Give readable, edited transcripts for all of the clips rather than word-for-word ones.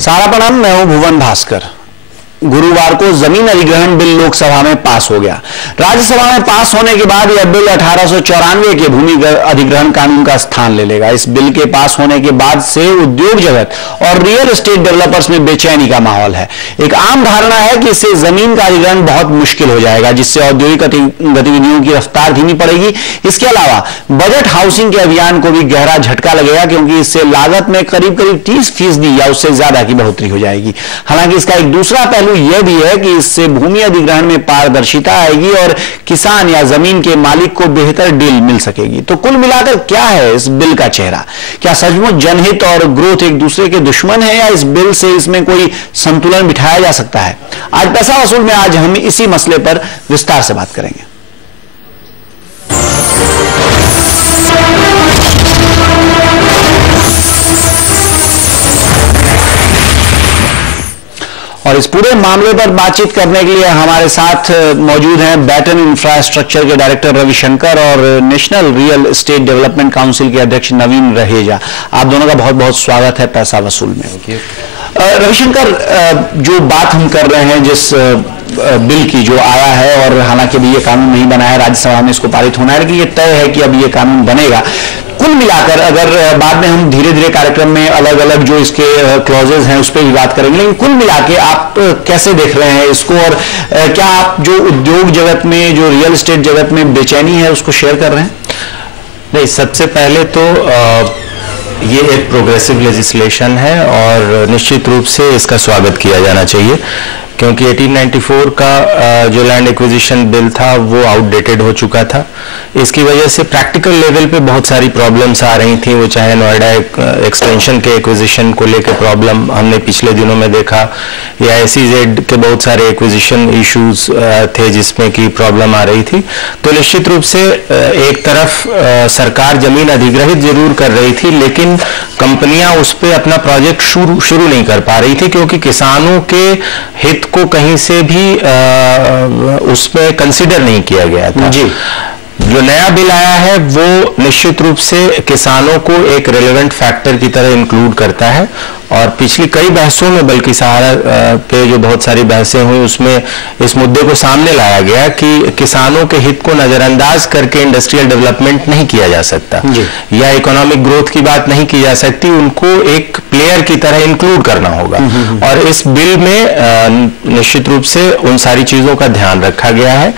सारा प्रणाम, मैं हूं भुवन भास्कर। गुरुवार को जमीन अधिग्रहण बिल लोकसभा में पास हो गया। राज्यसभा में पास होने के बाद यह बिल 1894 के भूमि अधिग्रहण कानून का स्थान ले लेगा। इस बिल के पास होने के बाद से उद्योग जगत और रियल एस्टेट डेवलपर्स में बेचैनी का माहौल है। एक आम धारणा है कि इससे जमीन का अधिग्रहण बहुत मुश्किल हो जाएगा, जिससे औद्योगिक गतिविधियों की रफ्तार धीमी पड़ेगी। इसके अलावा बजट हाउसिंग के अभियान को भी गहरा झटका लगेगा, क्योंकि इससे लागत में करीब 30% या उससे ज्यादा की बढ़ोतरी हो जाएगी। हालांकि इसका एक दूसरा पहलू यह भी है कि इससे भूमि अधिग्रहण में पारदर्शिता आएगी और किसान या जमीन के मालिक को बेहतर डील मिल सकेगी। तो कुल मिलाकर क्या है इस बिल का चेहरा? क्या सचमुच जनहित और ग्रोथ एक दूसरे के दुश्मन है, या इस बिल से इसमें कोई संतुलन बिठाया जा सकता है? आज पैसा वसूल में आज हम इसी मसले पर विस्तार से बात करेंगे। और इस पूरे मामले पर बातचीत करने के लिए हमारे साथ मौजूद हैं बैटन इंफ्रास्ट्रक्चर के डायरेक्टर रविशंकर और national real estate development council के अध्यक्ष नवीन रहेजा। आप दोनों का बहुत बहुत स्वागत है पैसा वसूल में। रविशंकर, जो बात हम कर रहे हैं जिस बिल की जो आया है, और हालांकि अभी ये कानून नहीं बना है, राज्यसभा में इसको पारित होना है, लेकिन ये तय है कि अब ये कानून बनेगा। कुल मिलाकर अगर बाद में हम धीरे धीरे कार्यक्रम में अलग अलग जो इसके क्लॉजेज हैं उस पर भी बात करेंगे, लेकिन कुल मिला के आप कैसे देख रहे हैं इसको, और क्या आप जो उद्योग जगत में, जो रियल एस्टेट जगत में बेचैनी है, उसको शेयर कर रहे हैं? नहीं, सबसे पहले तो ये एक प्रोग्रेसिव लेजिस्लेशन है और निश्चित रूप से इसका स्वागत किया जाना चाहिए, क्योंकि 1894 का जो लैंड एक्विजिशन बिल था वो आउटडेटेड हो चुका था। इसकी वजह से प्रैक्टिकल लेवल पे बहुत सारी प्रॉब्लम्स आ रही थी। वो चाहे नोएडा एक्सटेंशन के एक्विजिशन को लेके प्रॉब्लम हमने पिछले दिनों में देखा, या SEZ के बहुत सारे एक्विजिशन इश्यूज थे जिसमें की प्रॉब्लम आ रही थी। तो निश्चित रूप से एक तरफ सरकार जमीन अधिग्रहित जरूर कर रही थी, लेकिन कंपनियां उस पर अपना प्रोजेक्ट शुरू नहीं कर पा रही थी, क्योंकि किसानों के हित को कहीं से भी उसमें कंसिडर नहीं किया गया था। जी, जो नया बिल आया है वो निश्चित रूप से किसानों को एक रेलेवेंट फैक्टर की तरह इंक्लूड करता है, और पिछली कई बहसों में, बल्कि सहारा पे जो बहुत सारी बहसें हुई उसमें इस मुद्दे को सामने लाया गया कि किसानों के हित को नजरअंदाज करके इंडस्ट्रियल डेवलपमेंट नहीं किया जा सकता, या इकोनॉमिक ग्रोथ की बात नहीं की जा सकती, उनको एक प्लेयर की तरह इंक्लूड करना होगा। और इस बिल में निश्चित रूप से उन सारी चीजों का ध्यान रखा गया है।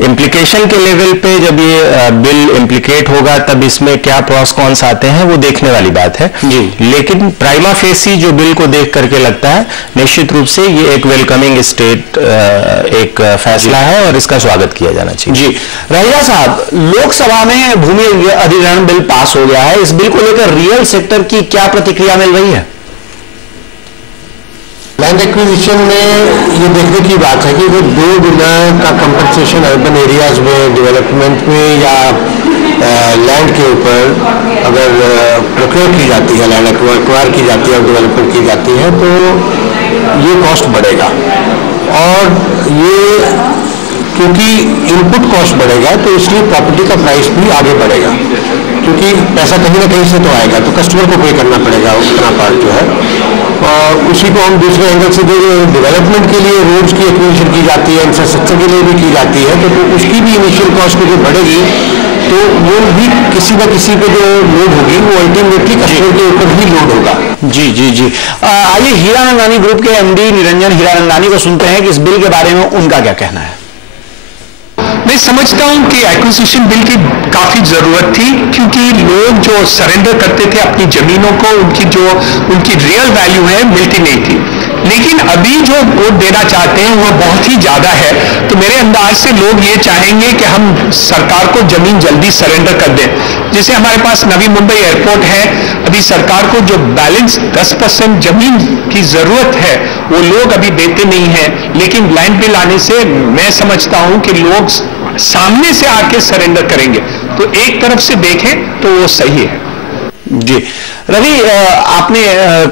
इम्प्लीकेशन के लेवल पे जब ये बिल इम्प्लीकेट होगा तब इसमें क्या प्रॉस कॉन्स आते हैं वो देखने वाली बात है। लेकिन प्राइमा फेसी जो बिल को देख करके लगता है, निश्चित रूप से ये एक वेलकमिंग स्टेट एक फैसला है और इसका स्वागत किया जाना चाहिए। जी, रहेजा साहब, लोकसभा में भूमि अधिग्रहण बिल पास हो गया है। इस बिल को लेकर रियल सेक्टर की क्या प्रतिक्रिया मिल रही है? लैंड एक्विजिशन में ये देखने की बात है कि वो 2 गुना का कंपनसेशन अर्बन एरियाज में, डेवलपमेंट में, या लैंड के ऊपर अगर प्रोक्योर की जाती है, लैंड एक्वायर की जाती है और डेवलपमेंट की जाती है, तो ये कॉस्ट बढ़ेगा। और ये क्योंकि इनपुट कॉस्ट बढ़ेगा तो इसलिए प्रॉपर्टी का प्राइस भी आगे बढ़ेगा, क्योंकि पैसा कहीं ना कहीं से तो आएगा, तो कस्टमर को पे करना पड़ेगा उतना पार्ट जो है। और उसी को हम दूसरे एंगल से डेवलपमेंट के लिए रोड्स की एक्विजिशन की जाती है, इंफ्रास्ट्रक्चर के लिए भी की जाती है, तो उसकी भी इनिशियल कॉस्ट जो बढ़ेगी तो वो भी किसी न किसी पे जो लोड होगी वो अल्टीमेटली कस्टमर के ऊपर ही लोड होगा। जी जी जी, आइए हीरानंदानी ग्रुप के MD निरंजन हीरानंदानी को सुनते हैं कि इस बिल के बारे में उनका क्या कहना है। मैं समझता हूं कि एक्विजिशन बिल की काफी जरूरत थी, क्योंकि लोग जो सरेंडर करते थे अपनी जमीनों को, उनकी रियल वैल्यू है मिलती नहीं थी। लेकिन अभी जो वोट देना चाहते हैं वो बहुत ही ज्यादा है, तो मेरे अंदाज से लोग ये चाहेंगे कि हम सरकार को जमीन जल्दी सरेंडर कर दें। जैसे हमारे पास नवी मुंबई एयरपोर्ट है, अभी सरकार को जो बैलेंस 10% जमीन की जरूरत है वो लोग अभी देते नहीं है, लेकिन लैंड बिल आने से मैं समझता हूं कि लोग सामने से आके सरेंडर करेंगे। तो एक तरफ से देखें तो वो सही है। जी रवि, आपने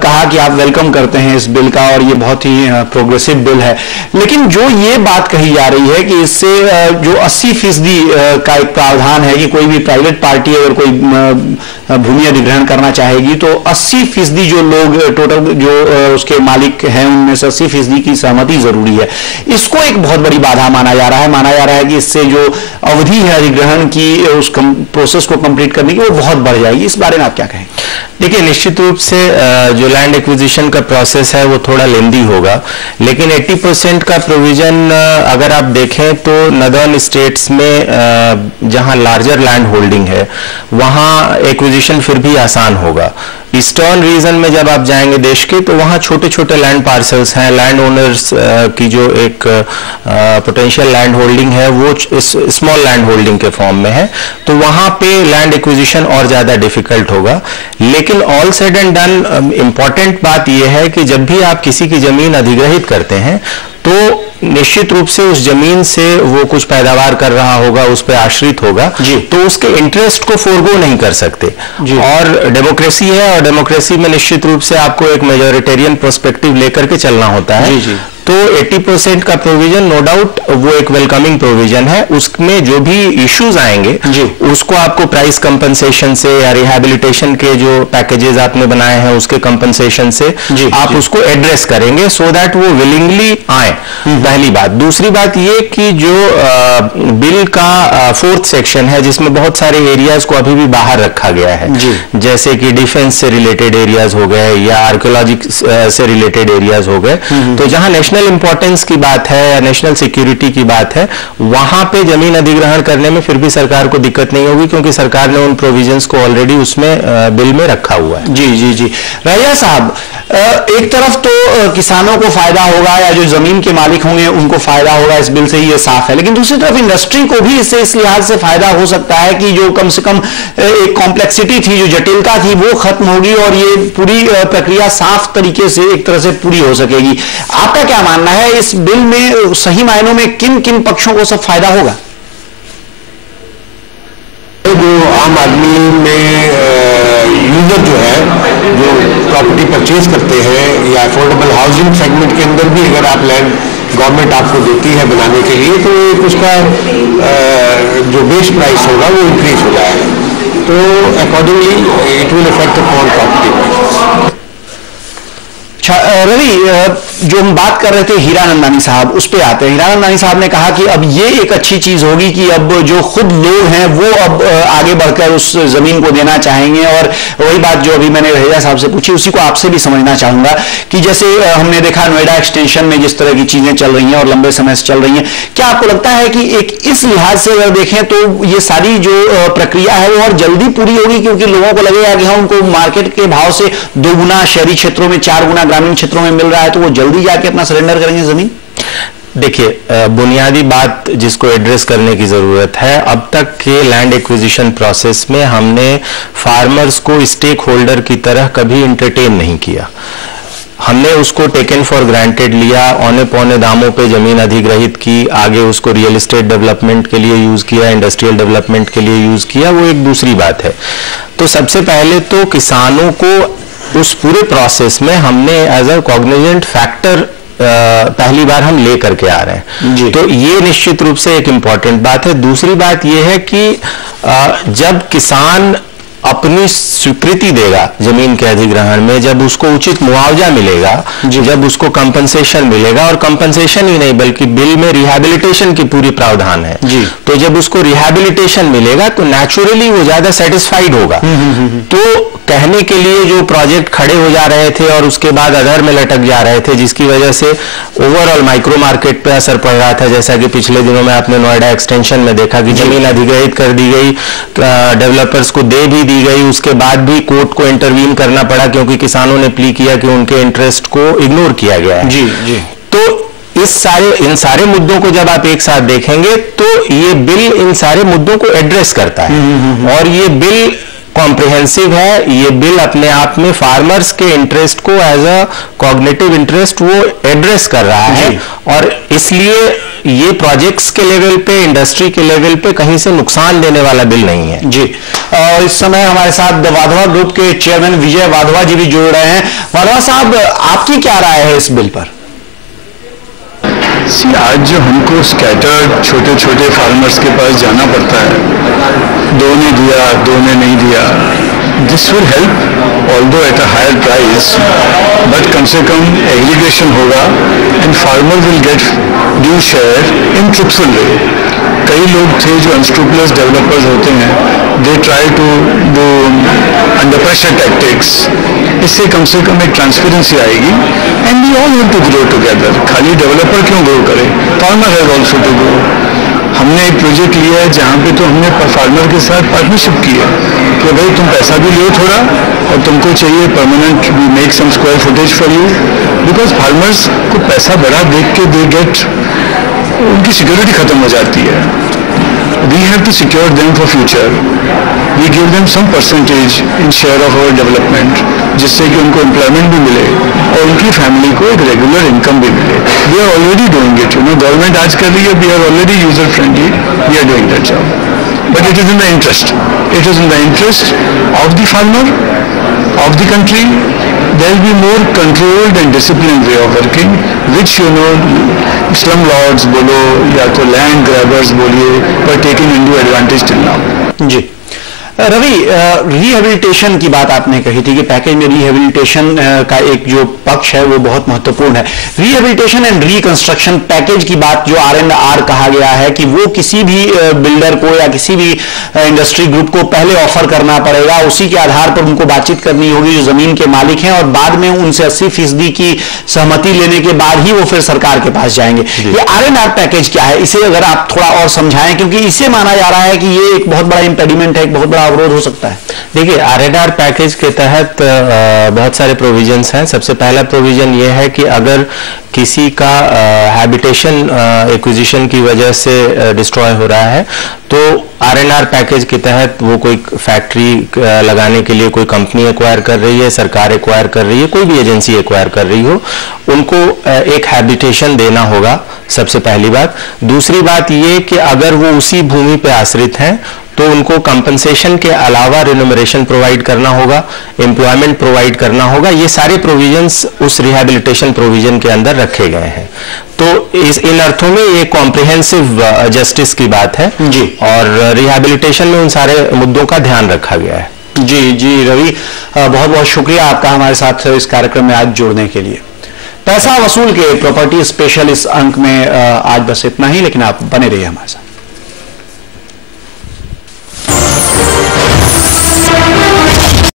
कहा कि आप वेलकम करते हैं इस बिल का और ये बहुत ही प्रोग्रेसिव बिल है, लेकिन जो ये बात कही जा रही है कि इससे जो 80% का एक प्रावधान है कि कोई भी प्राइवेट पार्टी अगर कोई भूमि अधिग्रहण करना चाहेगी तो 80% जो लोग टोटल जो उसके मालिक हैं उनमें से 80% की सहमति जरूरी है। इसको एक बहुत बड़ी बाधा माना जा रहा है कि इससे जो अवधि है अधिग्रहण की उस प्रोसेस को कंप्लीट करने की वो बहुत बढ़ जाएगी। इस बारे में आप क्या कहें? देखिए, निश्चित रूप से जो लैंड एक्विजिशन का प्रोसेस है वो थोड़ा लेंदी होगा, लेकिन 80% का प्रोविजन अगर आप देखें तो नदर्न स्टेट्स में जहां लार्जर लैंड होल्डिंग है वहां एक्विजिशन फिर भी आसान होगा। ईस्टर्न रीजन में जब आप जाएंगे देश के तो वहाँ छोटे छोटे लैंड पार्सल्स हैं, लैंड ओनर्स की जो एक पोटेंशियल लैंड होल्डिंग है वो स्मॉल लैंड होल्डिंग के फॉर्म में है, तो वहाँ पे लैंड एक्विजिशन और ज़्यादा डिफिकल्ट होगा। लेकिन all said and done important बात यह है कि जब भी आप किसी की ज़मीन अधिग्रहित करते हैं तो निश्चित रूप से उस जमीन से वो कुछ पैदावार कर रहा होगा, उस पर आश्रित होगा, तो उसके इंटरेस्ट को फोरगो नहीं कर सकते। और डेमोक्रेसी है और डेमोक्रेसी में निश्चित रूप से आपको एक मेजॉरिटेरियन पर्सपेक्टिव लेकर के चलना होता है। तो 80% का प्रोविजन नो डाउट वो एक वेलकमिंग प्रोविजन है। उसमें जो भी इश्यूज आएंगे उसको आपको प्राइस कंपनसेशन से या रिहैबिलिटेशन के जो पैकेजेस आपने बनाए हैं उसके कंपनसेशन से आप उसको एड्रेस करेंगे सो दैट वो विलिंगली आए, पहली बात। दूसरी बात ये कि जो बिल का 4th सेक्शन है जिसमें बहुत सारे एरियाज को अभी भी बाहर रखा गया है, जैसे कि डिफेंस से रिलेटेड एरियाज हो गए या आर्कियोलॉजी से रिलेटेड एरियाज हो गए, तो जहां नेशनल इंपॉर्टेंस की बात है या नेशनल सिक्योरिटी की बात है वहां पे जमीन अधिग्रहण करने में फिर भी सरकार को दिक्कत नहीं होगी, क्योंकि सरकार ने उन प्रोविजंस को ऑलरेडी उसमें बिल में रखा हुआ है। जी राजा साहब, एक तरफ तो किसानों को फायदा होगा या जो जमीन के मालिक होंगे उनको फायदा होगा इस बिल से, ये साफ है, लेकिन दूसरी तरफ इंडस्ट्री को भी इससे इस लिहाज से फायदा हो सकता है कि जो कम से कम एक कॉम्प्लेक्सिटी थी, जो जटिलता थी वो खत्म होगी और ये पूरी प्रक्रिया साफ तरीके से एक तरह से पूरी हो सकेगी। आपका क्या मानना है, इस बिल में सही मायनों में किन किन पक्षों को सब फायदा होगा? जो आम आदमी में यूजर जो है जो प्रॉपर्टी परचेज करते हैं या अफोर्डेबल हाउसिंग सेगमेंट के अंदर भी अगर आप लैंड गवर्नमेंट आपको देती है बनाने के लिए तो एक उसका जो बेस प्राइस होगा वो इंक्रीज हो जाएगा, तो accordingly it will affect upon property price. Ravi, जो हम बात कर रहे थे हीरानंदानी साहब, उस पे आते हैं। हीरानंदानी साहब ने कहा कि अब ये एक अच्छी चीज होगी कि अब जो खुद लोग हैं वो अब आगे बढ़कर उस जमीन को देना चाहेंगे, और वही बात जो अभी मैंने रहेजा साहब से पूछी उसी को आपसे भी समझना चाहूंगा कि जैसे हमने देखा नोएडा एक्सटेंशन में जिस तरह की चीजें चल रही हैं और लंबे समय से चल रही हैं, क्या आपको लगता है कि एक इस लिहाज से अगर देखें तो ये सारी जो प्रक्रिया है वो और जल्दी पूरी होगी, क्योंकि लोगों को लगेगा कि हाँ उनको मार्केट के भाव से 2 गुना शहरी क्षेत्रों में, 4 गुना ग्रामीण क्षेत्रों में मिल रहा है, तो वो जल्दी जाके अपना सरेंडर करेंगे जमीन? देखिए, बुनियादी बात जिसको एड्रेस करने की जरूरत है, अब तक के लैंड एक्विजिशन प्रोसेस में हमने फार्मर्स को स्टेक होल्डर की तरह कभी एंटरटेन नहीं किया। हमने उसको टेकन फॉर ग्रांटेड लिया, औने पौने दामों पे जमीन अधिग्रहित की, आगे उसको रियल एस्टेट डेवलपमेंट के लिए यूज किया, इंडस्ट्रियल डेवलपमेंट के लिए यूज किया, वो एक दूसरी बात है। तो सबसे पहले तो किसानों को उस पूरे प्रोसेस में हमने एज अ कॉग्निजेंट फैक्टर पहली बार हम ले करके आ रहे हैं, तो ये निश्चित रूप से एक इम्पॉर्टेंट बात है। दूसरी बात ये है कि जब किसान अपनी स्वीकृति देगा जमीन के अधिग्रहण में, जब उसको उचित मुआवजा मिलेगा, जब उसको कंपनसेशन मिलेगा, और कंपनसेशन ही नहीं बल्कि बिल में रिहैबिलिटेशन की पूरी प्रावधान है, तो जब उसको रिहैबिलिटेशन मिलेगा तो नेचुरली वो ज्यादा सेटिस्फाइड होगा। तो कहने के लिए जो प्रोजेक्ट खड़े हो जा रहे थे और उसके बाद अधर में लटक जा रहे थे, जिसकी वजह से ओवरऑल माइक्रो मार्केट पे असर पड़ रहा था, जैसा कि पिछले दिनों में आपने नोएडा एक्सटेंशन में देखा कि जमीन अधिग्रहित कर दी गई, डेवलपर्स को दे भी दी गई, उसके बाद भी कोर्ट को इंटरवीन करना पड़ा क्योंकि किसानों ने प्ली किया कि उनके इंटरेस्ट को इग्नोर किया गया है। तो इन सारे मुद्दों को जब आप एक साथ देखेंगे तो ये बिल इन सारे मुद्दों को एड्रेस करता है, और ये बिल कॉम्प्रिहेंसिव है। ये बिल अपने आप में फार्मर्स के इंटरेस्ट को एज अ कॉग्निटिव इंटरेस्ट वो एड्रेस कर रहा है, और इसलिए ये प्रोजेक्ट्स के लेवल पे, इंडस्ट्री के लेवल पे कहीं से नुकसान देने वाला बिल नहीं है। जी, और इस समय हमारे साथ वाधवा ग्रुप के चेयरमैन विजय वाधवा जी भी जुड़ रहे हैं। वाधवा साहब, आपकी क्या राय है इस बिल पर? आज जो हमको स्कैटर्ड छोटे छोटे फार्मर्स के पास जाना पड़ता है, दो ने दिया, दो ने नहीं दिया, this will help although at a higher price, but कम से कम एग्रीगेशन होगा and farmer will get due share in truthful way. कई लोग थे जो अनस्क्रूपुलस डेवलपर्स होते हैं, they try to do under pressure tactics. इससे कम से कम एक ट्रांसपेरेंसी आएगी and we all have to grow together. खाली डेवलपर क्यों ग्रो करे, farmer has also to grow. हमने एक प्रोजेक्ट लिया है जहाँ पे तो हमने फार्मर के साथ पार्टनरशिप की है कि भाई तुम पैसा भी लो थोड़ा, और तुमको चाहिए permanent, we make some square footage for you, because farmers को पैसा बड़ा देख के दे गेट, उनकी सिक्योरिटी खत्म हो जाती है। We have to secure them for future, we give them some percentage in share of our development, जिससे कि उनको एम्प्लॉयमेंट भी मिले और उनकी फैमिली को एक रेगुलर इनकम भी मिले। We are already doing it, government आज कर रही है, we are already user friendly, we are doing that job, but it is in the interest, it is in the interest of the farmer, of the country. There will be more controlled and disciplined way of working, which slum lords बोलो या तो land grabbers बोलिए, were taking into advantage till now. Ji Ravi, rehabilitation की बात आपने कही थी कि पैकेज में रिहेबिलिटेशन का एक जो पक्ष है वो बहुत महत्वपूर्ण है। रिहेबिलिटेशन एंड रिकंस्ट्रक्शन पैकेज की बात जो R&R कहा गया है कि वो किसी भी बिल्डर को या किसी भी इंडस्ट्री ग्रुप को पहले ऑफर करना पड़ेगा, उसी के आधार पर उनको बातचीत करनी होगी जो जमीन के मालिक हैं, और बाद में उनसे 80% की सहमति लेने के बाद ही वो फिर सरकार के पास जाएंगे। ये R&R पैकेज क्या है, इसे अगर आप थोड़ा और समझाएं, क्योंकि इसे माना जा रहा है कि ये एक बहुत बड़ा इंपेडिमेंट है, एक बहुत बड़ा अवरोध हो सकता है। देखिए, R&R पैकेज के तहत बहुत सारे प्रोविजंस हैं। सबसे पहला प्रोविजन ये है कि अगर किसी का हैबिटेशन एक्विजिशन की वजह से डिस्ट्रॉय हो रहा है, तो R&R पैकेज के तहत वो कोई फैक्ट्री लगाने के लिए कोई कंपनी एक्वायर कर रही है, सरकार एक्वायर कर रही है, कोई भी एजेंसी एक्वायर कर रही हो, उनको एक हैबिटेशन देना होगा, सबसे पहली बात। दूसरी बात ये कि अगर वो उसी भूमि पे आश्रित हैं तो उनको कंपनसेशन के अलावा रिन्यूमरेशन प्रोवाइड करना होगा, एम्प्लॉयमेंट प्रोवाइड करना होगा। ये सारे प्रोविजंस उस रिहैबिलिटेशन प्रोविजन के अंदर रखे गए हैं। तो इन अर्थों में ये कॉम्प्रिहेंसिव जस्टिस की बात है जी, और रिहैबिलिटेशन में उन सारे मुद्दों का ध्यान रखा गया है। जी रवि, बहुत बहुत शुक्रिया आपका हमारे साथ इस कार्यक्रम में आज जुड़ने के लिए। पैसा वसूल के प्रॉपर्टी स्पेशल इस अंक में आज बस इतना ही, लेकिन आप बने रहिए हमारे साथ।